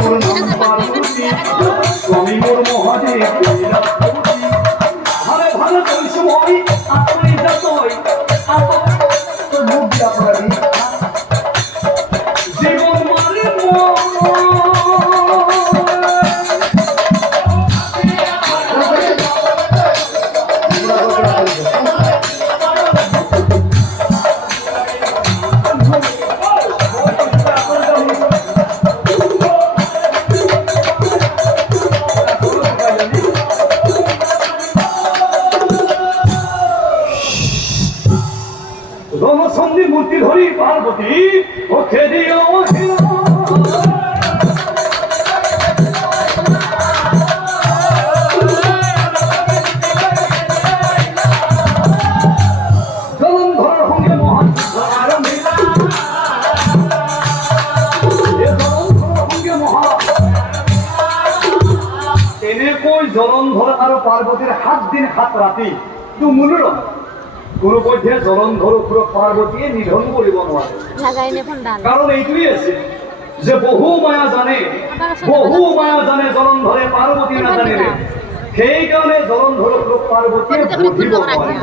মোর নাম পার্বতী স্বামী মোর মহাদেব ভালো ভালো তোর সময় আপনি যতই তো মুখ দিয়া পড়াবি জীবন মারে রণসন্ধি মূর্তি ধরি পার্বতী ওকে দিও জলন্ধর সঙ্গে মহান এনেকৈ জলন্ধর আৰু পাৰ্বতীৰ 7 দিন 7 ৰাতি তো মনোৰম কোনো পধ্যে জলন্ধর ওপৰত পাৰ্বতীয়ে নিধন কৰিব নোৱাৰে কাৰণ এইটোৱেই আছে যে বহু মায়া জানে জলন্ধৰে পাৰ্বতী নাজানিলে সেইকাৰণে জলন্ধৰ ওপৰত পাৰ্বতীয়ে বহিব নোৱাৰে।